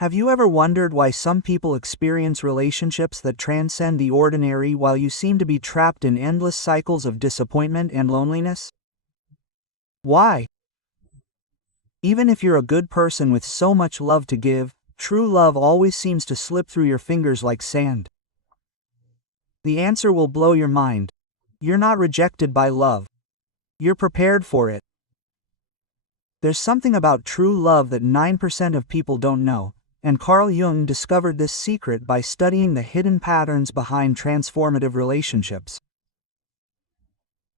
Have you ever wondered why some people experience relationships that transcend the ordinary while you seem to be trapped in endless cycles of disappointment and loneliness? Why? Even if you're a good person with so much love to give, true love always seems to slip through your fingers like sand. The answer will blow your mind. You're not rejected by love. You're prepared for it. There's something about true love that 9% of people don't know, and Carl Jung discovered this secret by studying the hidden patterns behind transformative relationships.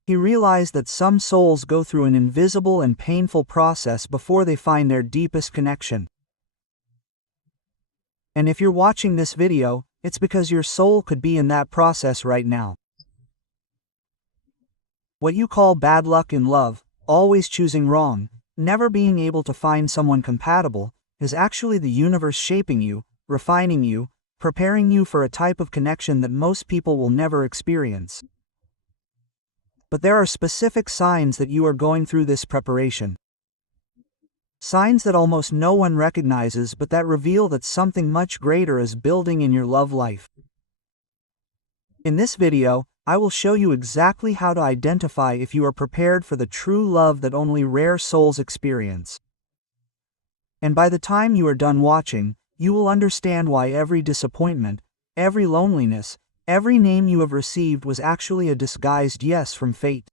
He realized that some souls go through an invisible and painful process before they find their deepest connection. And if you're watching this video, it's because your soul could be in that process right now. What you call bad luck in love, always choosing wrong, never being able to find someone compatible, is actually the universe shaping you, refining you, preparing you for a type of connection that most people will never experience. But there are specific signs that you are going through this preparation. Signs that almost no one recognizes but that reveal that something much greater is building in your love life. In this video, I will show you exactly how to identify if you are prepared for the true love that only rare souls experience. And by the time you are done watching, you will understand why every disappointment, every loneliness, every name you have received was actually a disguised yes from fate.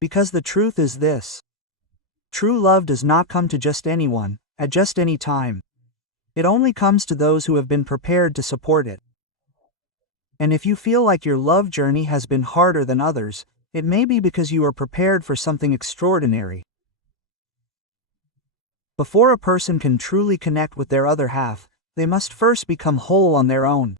Because the truth is this: true love does not come to just anyone, at just any time. It only comes to those who have been prepared to support it. And if you feel like your love journey has been harder than others, it may be because you are prepared for something extraordinary. Before a person can truly connect with their other half, they must first become whole on their own.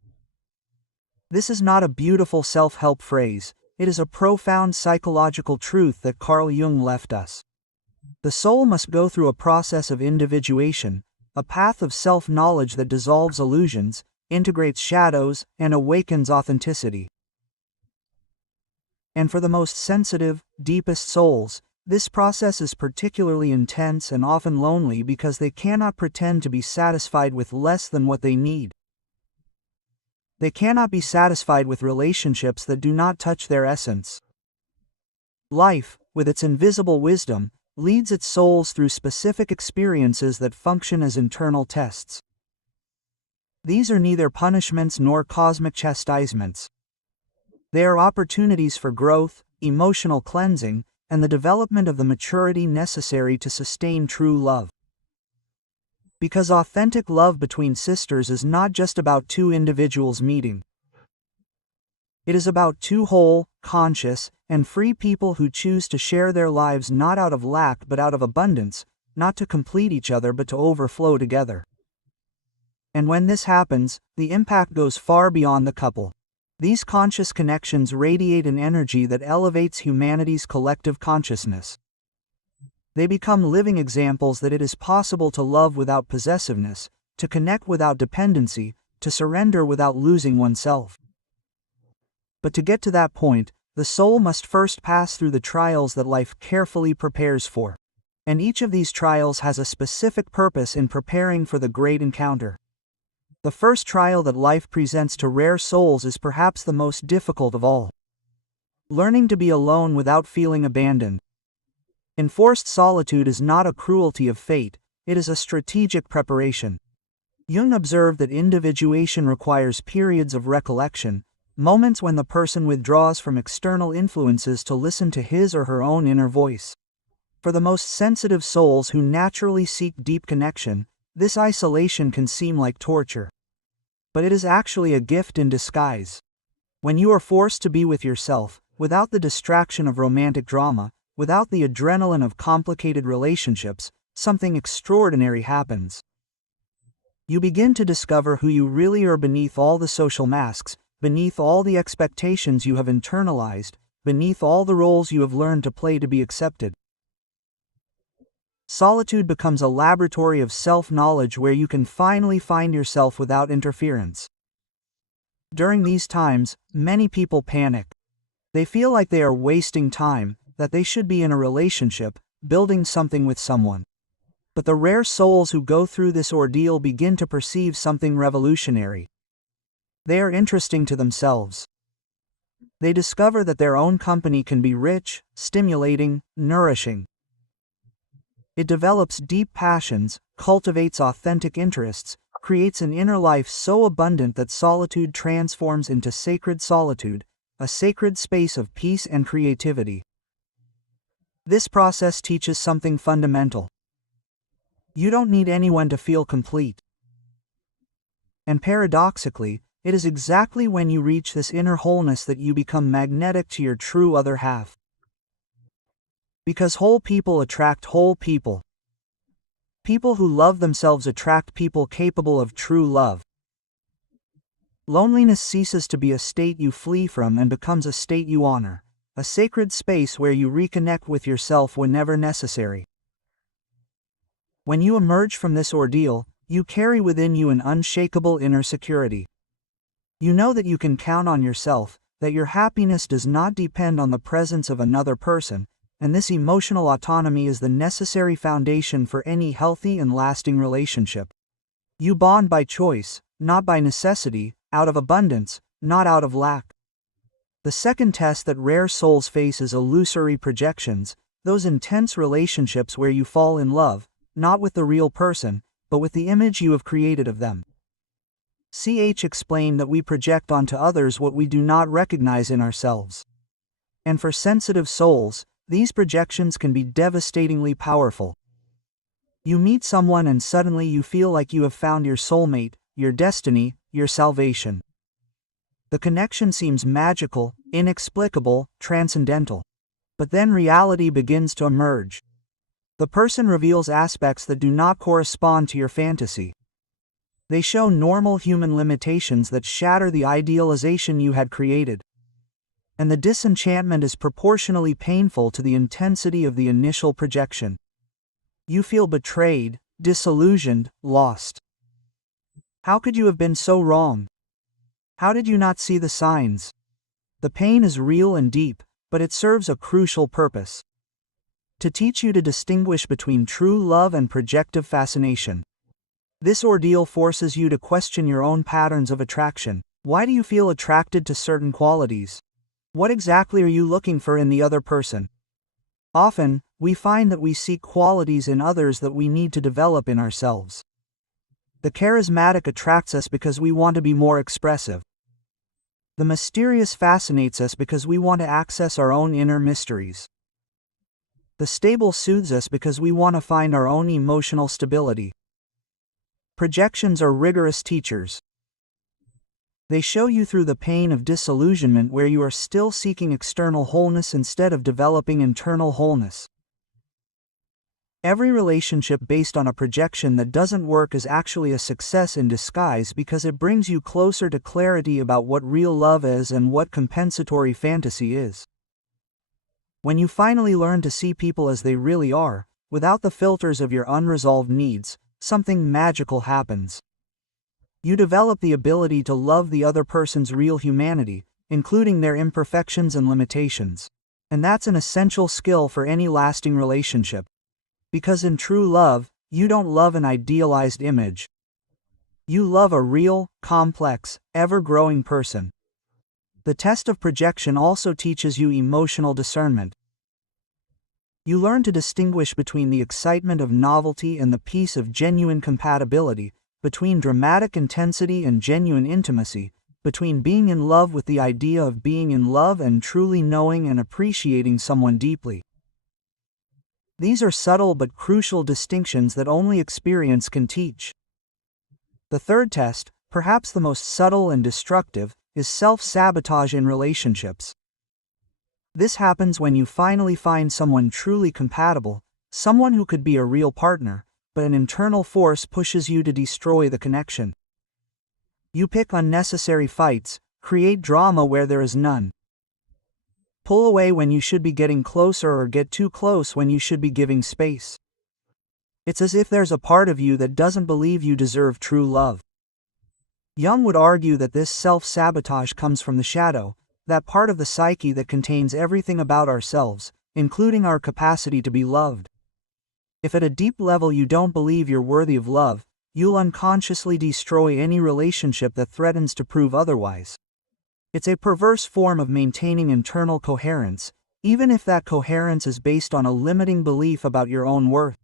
This is not a beautiful self-help phrase, it is a profound psychological truth that Carl Jung left us. The soul must go through a process of individuation, a path of self-knowledge that dissolves illusions, integrates shadows, and awakens authenticity. And for the most sensitive, deepest souls, this process is particularly intense and often lonely because they cannot pretend to be satisfied with less than what they need. They cannot be satisfied with relationships that do not touch their essence. Life, with its invisible wisdom, leads its souls through specific experiences that function as internal tests. These are neither punishments nor cosmic chastisements. They are opportunities for growth, emotional cleansing, and the development of the maturity necessary to sustain true love. Because authentic love between sisters is not just about two individuals meeting. It is about two whole, conscious, and free people who choose to share their lives not out of lack but out of abundance, not to complete each other but to overflow together. And when this happens, the impact goes far beyond the couple. These conscious connections radiate an energy that elevates humanity's collective consciousness. They become living examples that it is possible to love without possessiveness, to connect without dependency, to surrender without losing oneself. But to get to that point, the soul must first pass through the trials that life carefully prepares for. And each of these trials has a specific purpose in preparing for the great encounter. The first trial that life presents to rare souls is perhaps the most difficult of all. Learning to be alone without feeling abandoned. Enforced solitude is not a cruelty of fate, it is a strategic preparation. Jung observed that individuation requires periods of recollection, moments when the person withdraws from external influences to listen to his or her own inner voice. For the most sensitive souls who naturally seek deep connection, this isolation can seem like torture. But it is actually a gift in disguise. When you are forced to be with yourself, without the distraction of romantic drama, without the adrenaline of complicated relationships, something extraordinary happens. You begin to discover who you really are beneath all the social masks, beneath all the expectations you have internalized, beneath all the roles you have learned to play to be accepted. Solitude becomes a laboratory of self-knowledge where you can finally find yourself without interference. During these times, many people panic. They feel like they are wasting time, that they should be in a relationship, building something with someone. But the rare souls who go through this ordeal begin to perceive something revolutionary. They are interesting to themselves. They discover that their own company can be rich, stimulating, nourishing. It develops deep passions, cultivates authentic interests, creates an inner life so abundant that solitude transforms into sacred solitude, a sacred space of peace and creativity. This process teaches something fundamental. You don't need anyone to feel complete. And paradoxically, it is exactly when you reach this inner wholeness that you become magnetic to your true other half. Because whole people attract whole people. People who love themselves attract people capable of true love. Loneliness ceases to be a state you flee from and becomes a state you honor, a sacred space where you reconnect with yourself whenever necessary. When you emerge from this ordeal, you carry within you an unshakable inner security. You know that you can count on yourself, that your happiness does not depend on the presence of another person, and this emotional autonomy is the necessary foundation for any healthy and lasting relationship. You bond by choice, not by necessity, out of abundance, not out of lack. The second test that rare souls face is illusory projections, those intense relationships where you fall in love, not with the real person, but with the image you have created of them. CH explained that we project onto others what we do not recognize in ourselves. And for sensitive souls, these projections can be devastatingly powerful. You meet someone and suddenly you feel like you have found your soulmate, your destiny, your salvation. The connection seems magical, inexplicable, transcendental. But then reality begins to emerge. The person reveals aspects that do not correspond to your fantasy. They show normal human limitations that shatter the idealization you had created. And the disenchantment is proportionally painful to the intensity of the initial projection. You feel betrayed, disillusioned, lost. How could you have been so wrong? How did you not see the signs? The pain is real and deep, but it serves a crucial purpose. To teach you to distinguish between true love and projective fascination. This ordeal forces you to question your own patterns of attraction. Why do you feel attracted to certain qualities? What exactly are you looking for in the other person? Often, we find that we seek qualities in others that we need to develop in ourselves. The charismatic attracts us because we want to be more expressive. The mysterious fascinates us because we want to access our own inner mysteries. The stable soothes us because we want to find our own emotional stability. Projections are rigorous teachers. They show you through the pain of disillusionment where you are still seeking external wholeness instead of developing internal wholeness. Every relationship based on a projection that doesn't work is actually a success in disguise because it brings you closer to clarity about what real love is and what compensatory fantasy is. When you finally learn to see people as they really are, without the filters of your unresolved needs, something magical happens. You develop the ability to love the other person's real humanity, including their imperfections and limitations. And that's an essential skill for any lasting relationship. Because in true love, you don't love an idealized image. You love a real, complex, ever-growing person. The test of projection also teaches you emotional discernment. You learn to distinguish between the excitement of novelty and the peace of genuine compatibility, between dramatic intensity and genuine intimacy, between being in love with the idea of being in love and truly knowing and appreciating someone deeply. These are subtle but crucial distinctions that only experience can teach. The third test, perhaps the most subtle and destructive, is self-sabotage in relationships. This happens when you finally find someone truly compatible, someone who could be a real partner, but an internal force pushes you to destroy the connection. You pick unnecessary fights, create drama where there is none. Pull away when you should be getting closer or get too close when you should be giving space. It's as if there's a part of you that doesn't believe you deserve true love. Jung would argue that this self-sabotage comes from the shadow, that part of the psyche that contains everything about ourselves, including our capacity to be loved. If at a deep level you don't believe you're worthy of love, you'll unconsciously destroy any relationship that threatens to prove otherwise. It's a perverse form of maintaining internal coherence, even if that coherence is based on a limiting belief about your own worth.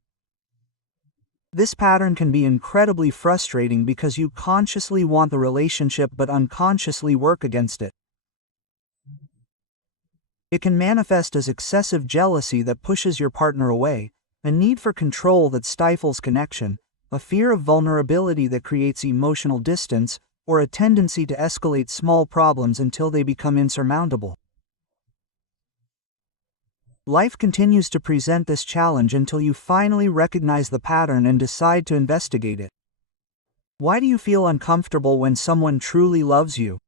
This pattern can be incredibly frustrating because you consciously want the relationship but unconsciously work against it. It can manifest as excessive jealousy that pushes your partner away, a need for control that stifles connection, a fear of vulnerability that creates emotional distance, or a tendency to escalate small problems until they become insurmountable. Life continues to present this challenge until you finally recognize the pattern and decide to investigate it. Why do you feel uncomfortable when someone truly loves you?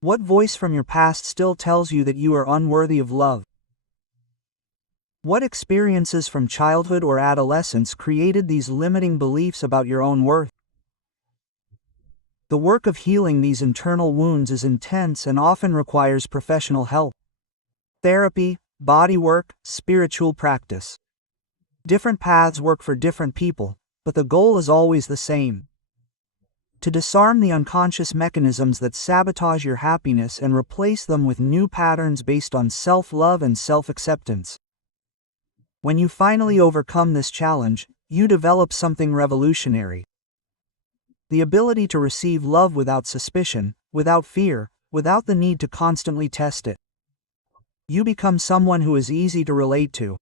What voice from your past still tells you that you are unworthy of love? What experiences from childhood or adolescence created these limiting beliefs about your own worth? The work of healing these internal wounds is intense and often requires professional help. Therapy, body work, spiritual practice. Different paths work for different people, but the goal is always the same: to disarm the unconscious mechanisms that sabotage your happiness and replace them with new patterns based on self-love and self-acceptance. When you finally overcome this challenge, you develop something revolutionary. The ability to receive love without suspicion, without fear, without the need to constantly test it. You become someone who is easy to relate to.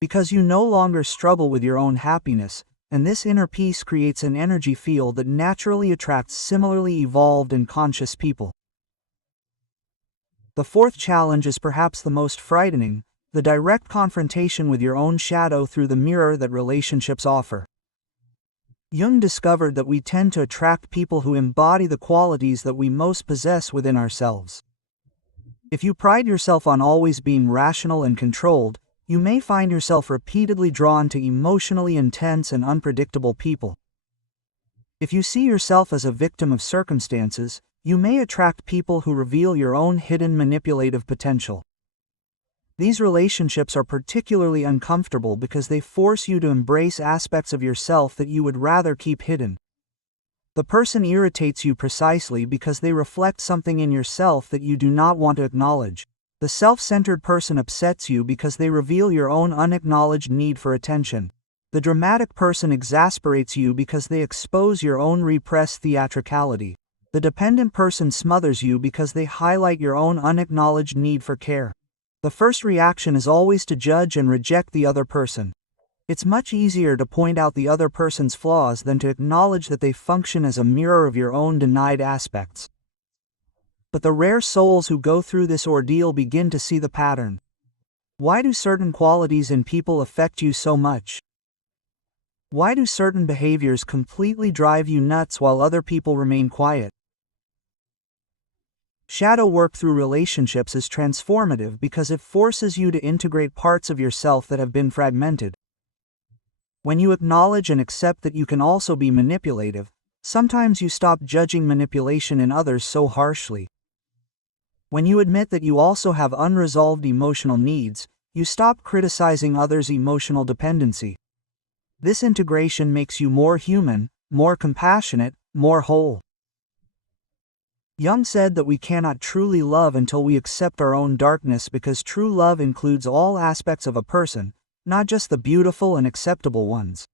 Because you no longer struggle with your own happiness, and this inner peace creates an energy field that naturally attracts similarly evolved and conscious people. The fourth challenge is perhaps the most frightening: the direct confrontation with your own shadow through the mirror that relationships offer. Jung discovered that we tend to attract people who embody the qualities that we most possess within ourselves. If you pride yourself on always being rational and controlled, you may find yourself repeatedly drawn to emotionally intense and unpredictable people. If you see yourself as a victim of circumstances, you may attract people who reveal your own hidden manipulative potential. These relationships are particularly uncomfortable because they force you to embrace aspects of yourself that you would rather keep hidden. The person irritates you precisely because they reflect something in yourself that you do not want to acknowledge. The self-centered person upsets you because they reveal your own unacknowledged need for attention. The dramatic person exasperates you because they expose your own repressed theatricality. The dependent person smothers you because they highlight your own unacknowledged need for care. The first reaction is always to judge and reject the other person. It's much easier to point out the other person's flaws than to acknowledge that they function as a mirror of your own denied aspects. But the rare souls who go through this ordeal begin to see the pattern. Why do certain qualities in people affect you so much? Why do certain behaviors completely drive you nuts while other people remain quiet? Shadow work through relationships is transformative because it forces you to integrate parts of yourself that have been fragmented. When you acknowledge and accept that you can also be manipulative, sometimes you stop judging manipulation in others so harshly. When you admit that you also have unresolved emotional needs, you stop criticizing others' emotional dependency. This integration makes you more human, more compassionate, more whole. Jung said that we cannot truly love until we accept our own darkness, because true love includes all aspects of a person, not just the beautiful and acceptable ones.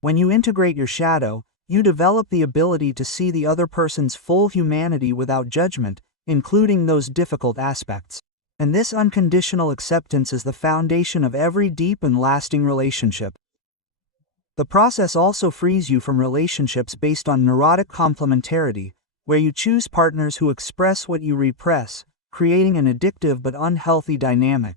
When you integrate your shadow, you develop the ability to see the other person's full humanity without judgment, including those difficult aspects. And this unconditional acceptance is the foundation of every deep and lasting relationship. The process also frees you from relationships based on neurotic complementarity, where you choose partners who express what you repress, creating an addictive but unhealthy dynamic.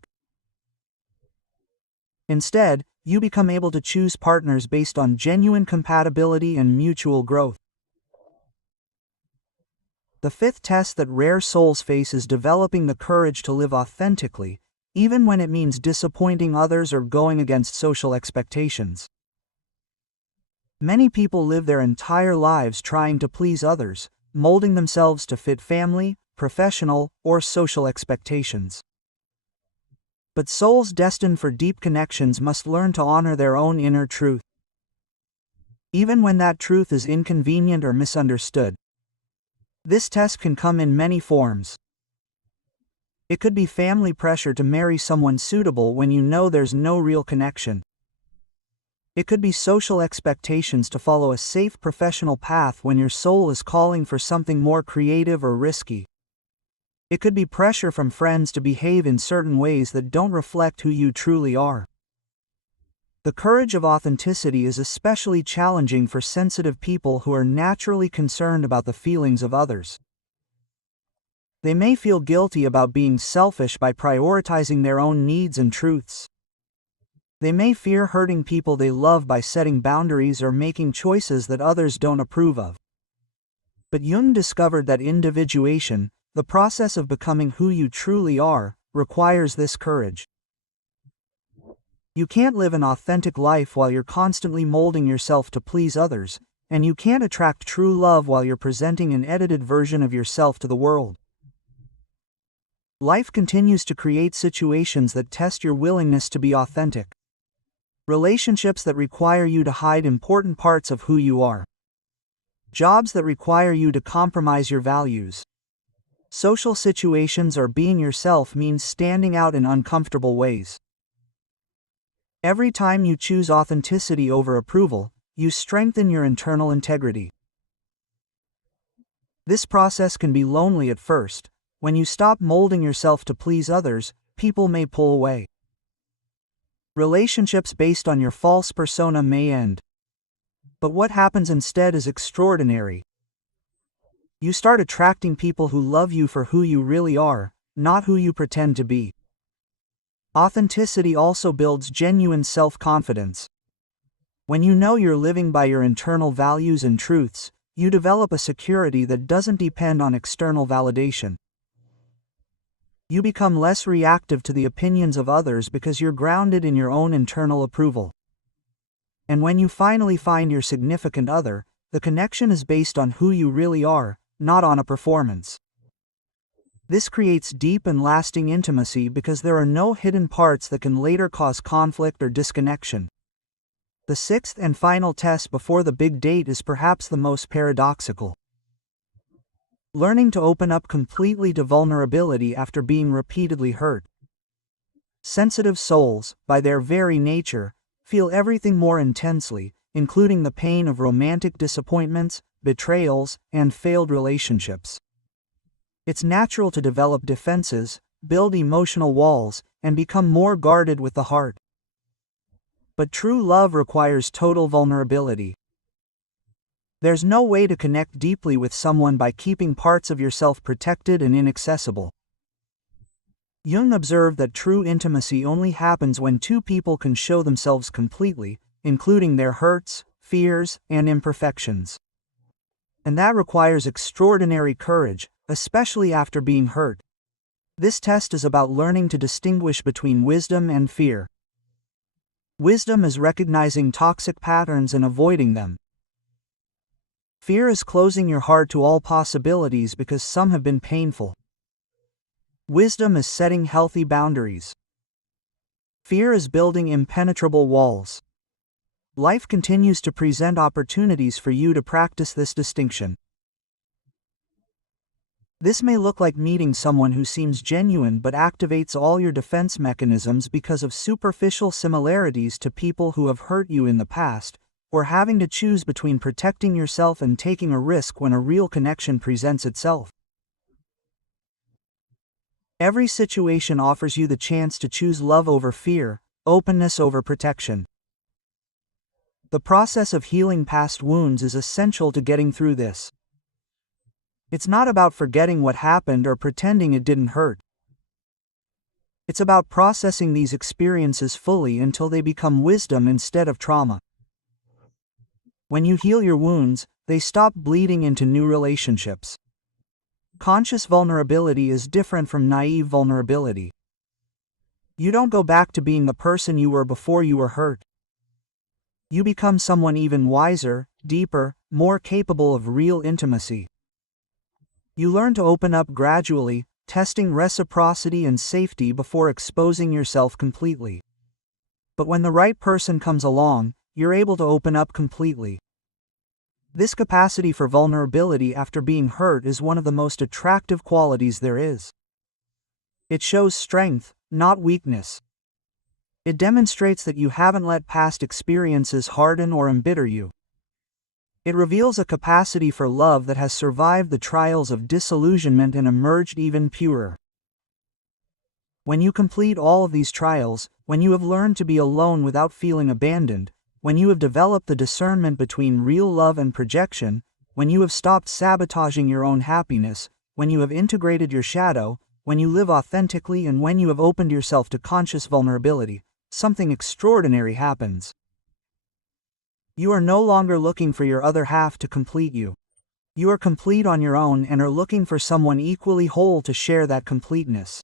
Instead, you become able to choose partners based on genuine compatibility and mutual growth. The fifth test that rare souls face is developing the courage to live authentically, even when it means disappointing others or going against social expectations. Many people live their entire lives trying to please others, molding themselves to fit family, professional, or social expectations. But souls destined for deep connections must learn to honor their own inner truth, even when that truth is inconvenient or misunderstood. This test can come in many forms. It could be family pressure to marry someone suitable when you know there's no real connection. It could be social expectations to follow a safe professional path when your soul is calling for something more creative or risky. It could be pressure from friends to behave in certain ways that don't reflect who you truly are. The courage of authenticity is especially challenging for sensitive people who are naturally concerned about the feelings of others. They may feel guilty about being selfish by prioritizing their own needs and truths. They may fear hurting people they love by setting boundaries or making choices that others don't approve of. But Jung discovered that individuation, the process of becoming who you truly are, requires this courage. You can't live an authentic life while you're constantly molding yourself to please others, and you can't attract true love while you're presenting an edited version of yourself to the world. Life continues to create situations that test your willingness to be authentic. Relationships that require you to hide important parts of who you are. Jobs that require you to compromise your values. Social situations or being yourself means standing out in uncomfortable ways. Every time you choose authenticity over approval, you strengthen your internal integrity. This process can be lonely at first. When you stop molding yourself to please others, people may pull away. Relationships based on your false persona may end. But what happens instead is extraordinary. You start attracting people who love you for who you really are, not who you pretend to be. Authenticity also builds genuine self-confidence. When you know you're living by your internal values and truths, you develop a security that doesn't depend on external validation. You become less reactive to the opinions of others because you're grounded in your own internal approval. And when you finally find your significant other, the connection is based on who you really are, not on a performance. This creates deep and lasting intimacy because there are no hidden parts that can later cause conflict or disconnection. The sixth and final test before the big date is perhaps the most paradoxical. Learning to open up completely to vulnerability after being repeatedly hurt. Sensitive souls, by their very nature, feel everything more intensely, including the pain of romantic disappointments, betrayals, and failed relationships. It's natural to develop defenses, build emotional walls, and become more guarded with the heart. But true love requires total vulnerability. There's no way to connect deeply with someone by keeping parts of yourself protected and inaccessible. Jung observed that true intimacy only happens when two people can show themselves completely, including their hurts, fears, and imperfections. And that requires extraordinary courage, especially after being hurt. This test is about learning to distinguish between wisdom and fear. Wisdom is recognizing toxic patterns and avoiding them. Fear is closing your heart to all possibilities because some have been painful. Wisdom is setting healthy boundaries. Fear is building impenetrable walls. Life continues to present opportunities for you to practice this distinction. This may look like meeting someone who seems genuine but activates all your defense mechanisms because of superficial similarities to people who have hurt you in the past, or having to choose between protecting yourself and taking a risk when a real connection presents itself. Every situation offers you the chance to choose love over fear, openness over protection. The process of healing past wounds is essential to getting through this. It's not about forgetting what happened or pretending it didn't hurt. It's about processing these experiences fully until they become wisdom instead of trauma. When you heal your wounds, they stop bleeding into new relationships. Conscious vulnerability is different from naive vulnerability. You don't go back to being the person you were before you were hurt. You become someone even wiser, deeper, more capable of real intimacy. You learn to open up gradually, testing reciprocity and safety before exposing yourself completely. But when the right person comes along, you're able to open up completely. This capacity for vulnerability after being hurt is one of the most attractive qualities there is. It shows strength, not weakness. It demonstrates that you haven't let past experiences harden or embitter you. It reveals a capacity for love that has survived the trials of disillusionment and emerged even purer. When you complete all of these trials, when you have learned to be alone without feeling abandoned, when you have developed the discernment between real love and projection, when you have stopped sabotaging your own happiness, when you have integrated your shadow, when you live authentically, and when you have opened yourself to conscious vulnerability, something extraordinary happens. You are no longer looking for your other half to complete you. You are complete on your own and are looking for someone equally whole to share that completeness.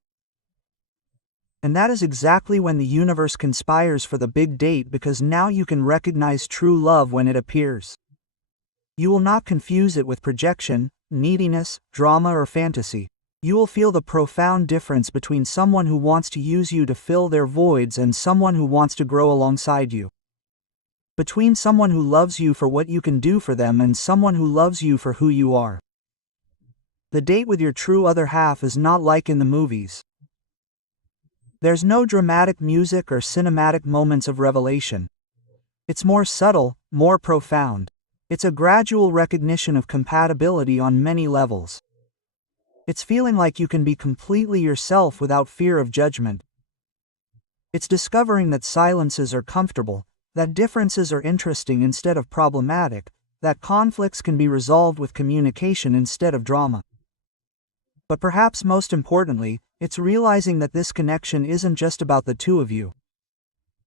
And that is exactly when the universe conspires for the big date, because now you can recognize true love when it appears. You will not confuse it with projection, neediness, drama, or fantasy. You will feel the profound difference between someone who wants to use you to fill their voids and someone who wants to grow alongside you. Between someone who loves you for what you can do for them and someone who loves you for who you are. The date with your true other half is not like in the movies. There's no dramatic music or cinematic moments of revelation. It's more subtle, more profound. It's a gradual recognition of compatibility on many levels. It's feeling like you can be completely yourself without fear of judgment. It's discovering that silences are comfortable, that differences are interesting instead of problematic, that conflicts can be resolved with communication instead of drama. But perhaps most importantly, it's realizing that this connection isn't just about the two of you.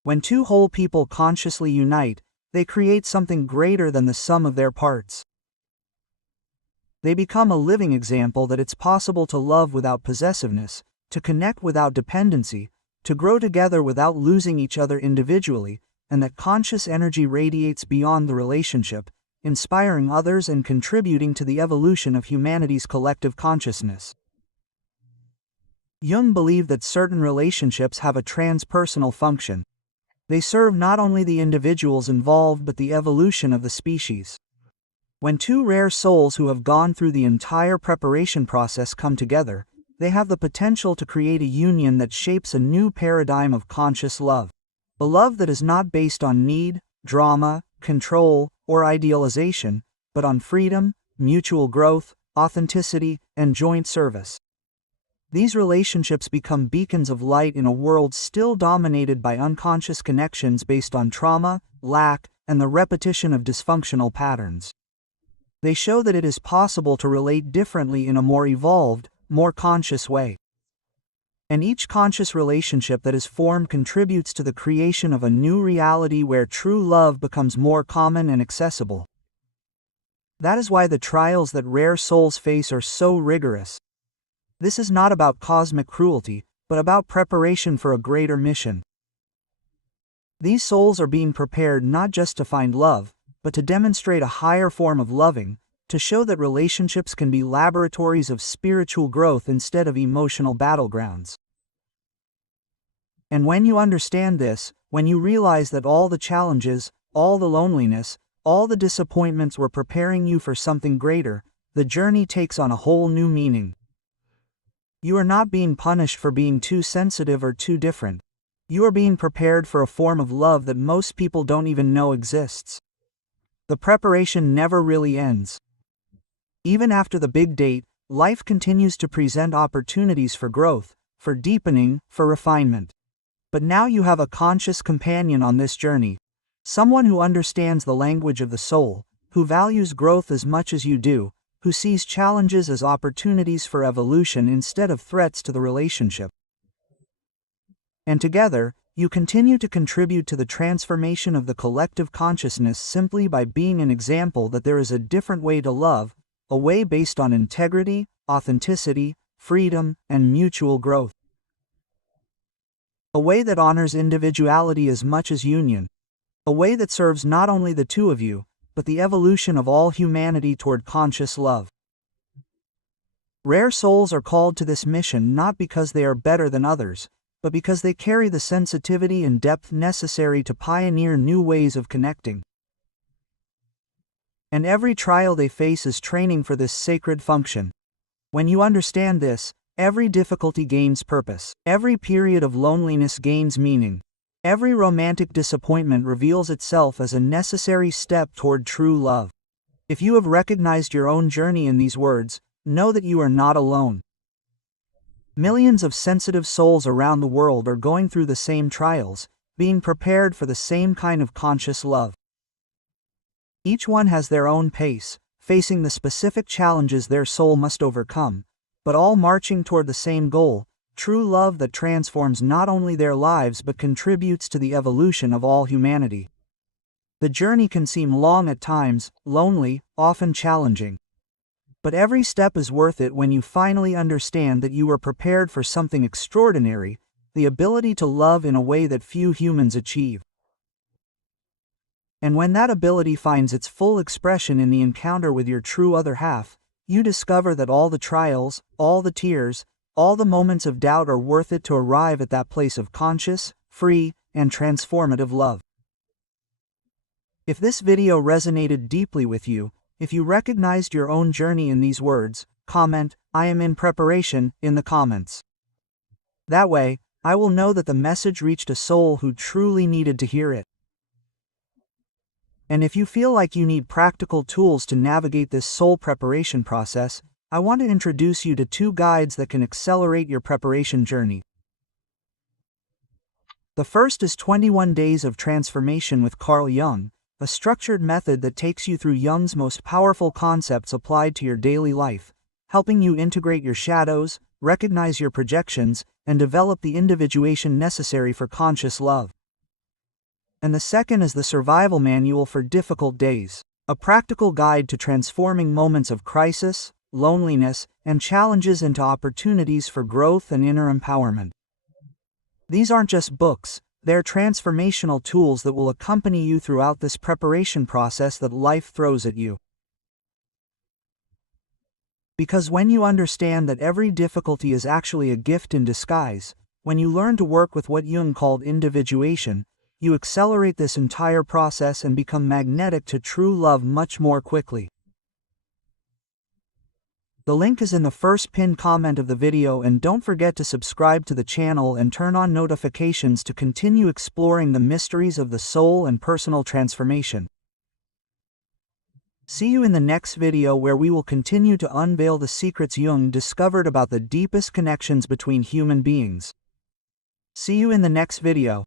When two whole people consciously unite, they create something greater than the sum of their parts. They become a living example that it's possible to love without possessiveness, to connect without dependency, to grow together without losing each other individually, and that conscious energy radiates beyond the relationship, inspiring others and contributing to the evolution of humanity's collective consciousness. Jung believed that certain relationships have a transpersonal function. They serve not only the individuals involved but the evolution of the species. When two rare souls who have gone through the entire preparation process come together, they have the potential to create a union that shapes a new paradigm of conscious love. A love that is not based on need, drama, control, or idealization, but on freedom, mutual growth, authenticity, and joint service. These relationships become beacons of light in a world still dominated by unconscious connections based on trauma, lack, and the repetition of dysfunctional patterns. They show that it is possible to relate differently in a more evolved, more conscious way. And each conscious relationship that is formed contributes to the creation of a new reality where true love becomes more common and accessible. That is why the trials that rare souls face are so rigorous. This is not about cosmic cruelty, but about preparation for a greater mission. These souls are being prepared not just to find love, but to demonstrate a higher form of loving, to show that relationships can be laboratories of spiritual growth instead of emotional battlegrounds. And when you understand this, when you realize that all the challenges, all the loneliness, all the disappointments were preparing you for something greater, the journey takes on a whole new meaning. You are not being punished for being too sensitive or too different. You are being prepared for a form of love that most people don't even know exists. The preparation never really ends. Even after the big date, life continues to present opportunities for growth, for deepening, for refinement. But now you have a conscious companion on this journey, someone who understands the language of the soul, who values growth as much as you do, who sees challenges as opportunities for evolution instead of threats to the relationship. And together, you continue to contribute to the transformation of the collective consciousness simply by being an example that there is a different way to love, a way based on integrity, authenticity, freedom, and mutual growth. A way that honors individuality as much as union. A way that serves not only the two of you, but the evolution of all humanity toward conscious love. Rare souls are called to this mission not because they are better than others, but because they carry the sensitivity and depth necessary to pioneer new ways of connecting. And every trial they face is training for this sacred function. When you understand this, every difficulty gains purpose. Every period of loneliness gains meaning. Every romantic disappointment reveals itself as a necessary step toward true love. If you have recognized your own journey in these words, know that you are not alone. Millions of sensitive souls around the world are going through the same trials, being prepared for the same kind of conscious love. Each one has their own pace, facing the specific challenges their soul must overcome, but all marching toward the same goal, true love that transforms not only their lives but contributes to the evolution of all humanity. The journey can seem long at times, lonely, often challenging. But every step is worth it when you finally understand that you are prepared for something extraordinary, the ability to love in a way that few humans achieve. And when that ability finds its full expression in the encounter with your true other half, you discover that all the trials, all the tears, all the moments of doubt are worth it to arrive at that place of conscious, free, and transformative love. If this video resonated deeply with you, if you recognized your own journey in these words, comment, "I am in preparation," in the comments. That way, I will know that the message reached a soul who truly needed to hear it. And if you feel like you need practical tools to navigate this soul preparation process, I want to introduce you to 2 guides that can accelerate your preparation journey. The first is 21 Days of Transformation with Carl Jung, a structured method that takes you through Jung's most powerful concepts applied to your daily life, helping you integrate your shadows, recognize your projections, and develop the individuation necessary for conscious love. And the second is the Survival Manual for Difficult Days, a practical guide to transforming moments of crisis, loneliness, and challenges into opportunities for growth and inner empowerment. These aren't just books, they're transformational tools that will accompany you throughout this preparation process that life throws at you. Because when you understand that every difficulty is actually a gift in disguise, when you learn to work with what Jung called individuation, you accelerate this entire process and become magnetic to true love much more quickly. The link is in the first pinned comment of the video, and don't forget to subscribe to the channel and turn on notifications to continue exploring the mysteries of the soul and personal transformation. See you in the next video, where we will continue to unveil the secrets Jung discovered about the deepest connections between human beings. See you in the next video.